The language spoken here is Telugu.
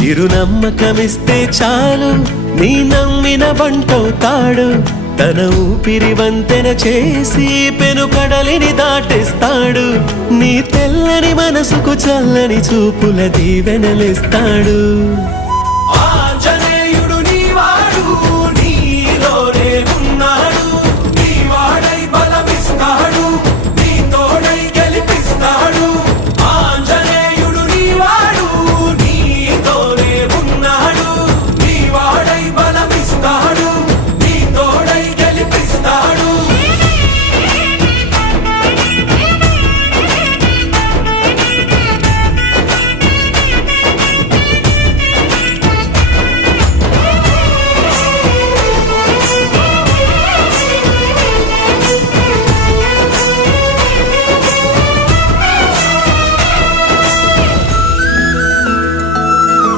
చిరునమ్మకమిస్తే చాలు నీ నమ్మిన బంటవుతాడు తన ఊపిరి వంతెన చేసి పెను కడలిని దాటేస్తాడు నీ తెల్లని మనసుకు చల్లని చూపుల దీవెనలిస్తాడు ఆంజనేయ